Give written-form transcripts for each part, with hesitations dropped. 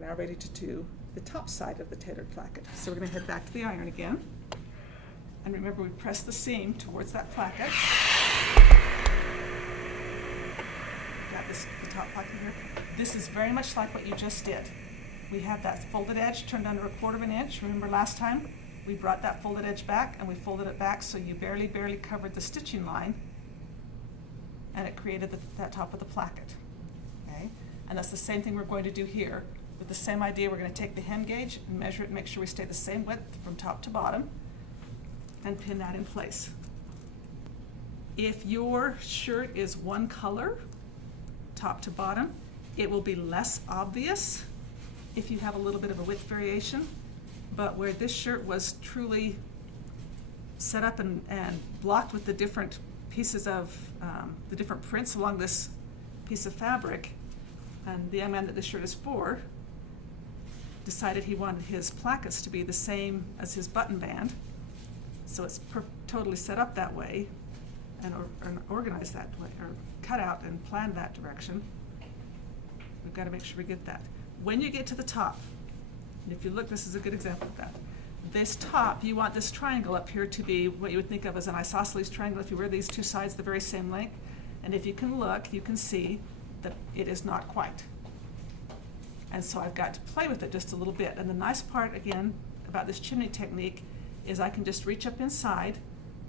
we're now ready to do the top side of the tailored placket. So we're going to head back to the iron again. And remember, we press the seam towards that placket. Got this, the top placket here. This is very much like what you just did. We have that folded edge turned under 1/4 inch. Remember last time? We brought that folded edge back and we folded it back so you barely covered the stitching line, and it created that top of the placket. Okay? And that's the same thing we're going to do here. With the same idea, we're going to take the hem gauge and measure it and make sure we stay the same width from top to bottom and pin that in place. If your shirt is one color, top to bottom, it will be less obvious if you have a little bit of a width variation. But where this shirt was truly set up and blocked with the different pieces of the different prints along this piece of fabric, and the young man that this shirt is for decided he wanted his plackets to be the same as his button band, so it's totally set up that way and organized that way, or cut out and planned that direction. We've got to make sure we get that. When you get to the top, and if you look, this is a good example of that. This top, you want this triangle up here to be what you would think of as an isosceles triangle if you wear these two sides the very same length. And if you can look, you can see that it is not quite. And so I've got to play with it just a little bit. And the nice part, again, about this chimney technique is I can just reach up inside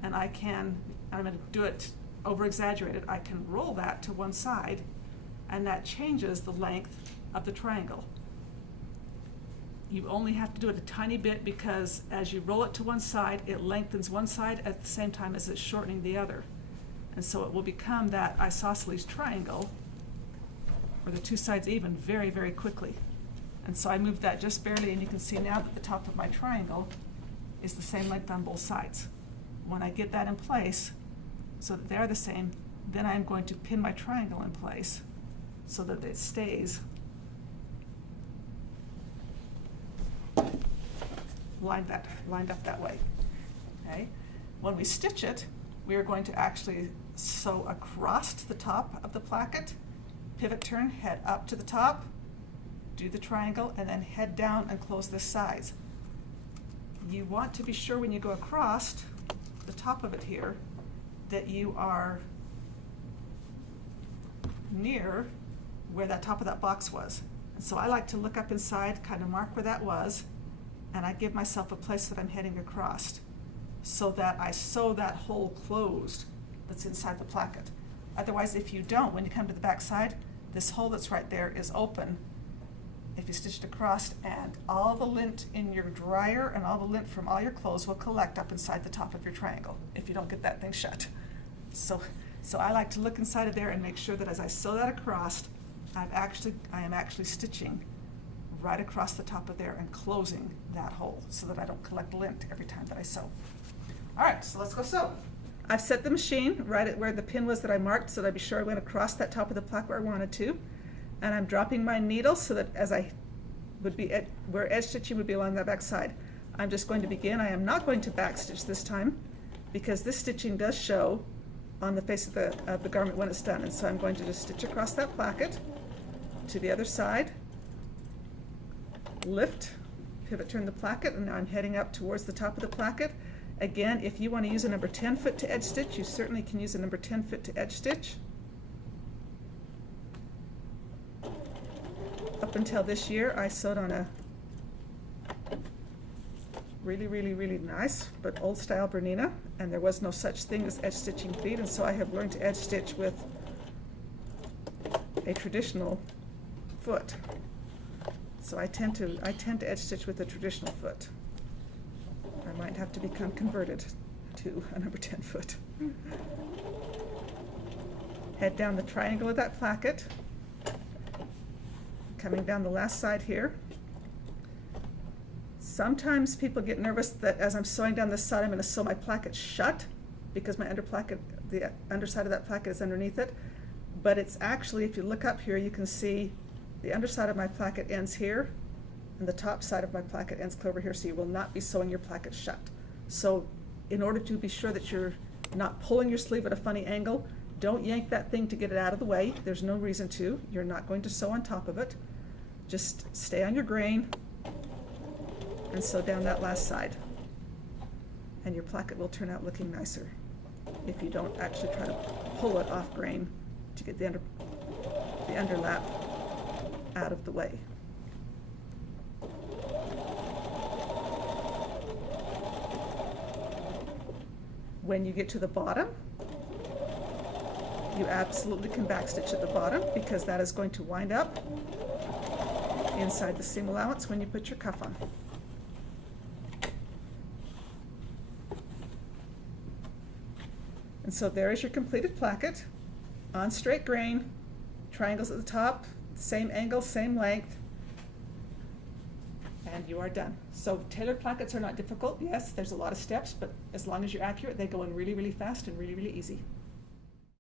and I'm going to do it over-exaggerated, I can roll that to one side and that changes the length of the triangle. You only have to do it a tiny bit because as you roll it to one side, it lengthens one side at the same time as it's shortening the other. And so it will become that isosceles triangle, or the two sides even, very, very quickly. And so I moved that just barely, and you can see now that the top of my triangle is the same length on both sides. When I get that in place, so that they're the same, then I'm going to pin my triangle in place so that it stays lined up that way. Okay? When we stitch it, we are going to actually sew across the top of the placket, pivot turn, head up to the top, do the triangle, and then head down and close this size. You want to be sure when you go across the top of it here that you are near where that top of that box was. And so I like to look up inside, kind of mark where that was, and I give myself a place that I'm heading across so that I sew that hole closed that's inside the placket. Otherwise, if you don't, when you come to the back side, this hole that's right there is open if you stitched across, and all the lint in your dryer and all the lint from all your clothes will collect up inside the top of your triangle if you don't get that thing shut. So I like to look inside of there and make sure that as I sew that across, I am actually stitching right across the top of there and closing that hole so that I don't collect lint every time that I sew. All right, so let's go sew. I've set the machine right at where the pin was that I marked so that I'd be sure I went across that top of the plaque where I wanted to. And I'm dropping my needle so that as I would be at where edge stitching would be along that back side. I'm just going to begin. I am not going to back stitch this time because this stitching does show on the face of the garment when it's done. And so I'm going to just stitch across that placket to the other side, lift, pivot turn the placket, and now I'm heading up towards the top of the placket. Again, if you want to use a number 10 foot to edge stitch, you certainly can use a number 10 foot to edge stitch. Up until this year, I sewed on a really, really, really nice but old style Bernina, and there was no such thing as edge stitching feet, and so I have learned to edge stitch with a traditional foot. So I tend to edge stitch with a traditional foot. I might have to become converted to a number 10 foot. Head down the triangle of that placket, coming down the last side here. Sometimes people get nervous that as I'm sewing down this side, I'm going to sew my placket shut because my the underside of that placket is underneath it. But it's actually, if you look up here, you can see the underside of my placket ends here and the top side of my placket ends clear over here, so you will not be sewing your placket shut. So in order to be sure that you're not pulling your sleeve at a funny angle, don't yank that thing to get it out of the way. There's no reason to. You're not going to sew on top of it. Just stay on your grain and sew down that last side. And your placket will turn out looking nicer if you don't actually try to pull it off grain to get the underlap out of the way. When you get to the bottom, you absolutely can backstitch at the bottom because that is going to wind up inside the seam allowance when you put your cuff on. And so there is your completed placket on straight grain, triangles at the top, same angle, same length, and you are done. So tailored plackets are not difficult. Yes, there's a lot of steps, but as long as you're accurate, they go in really, really fast and really, really easy.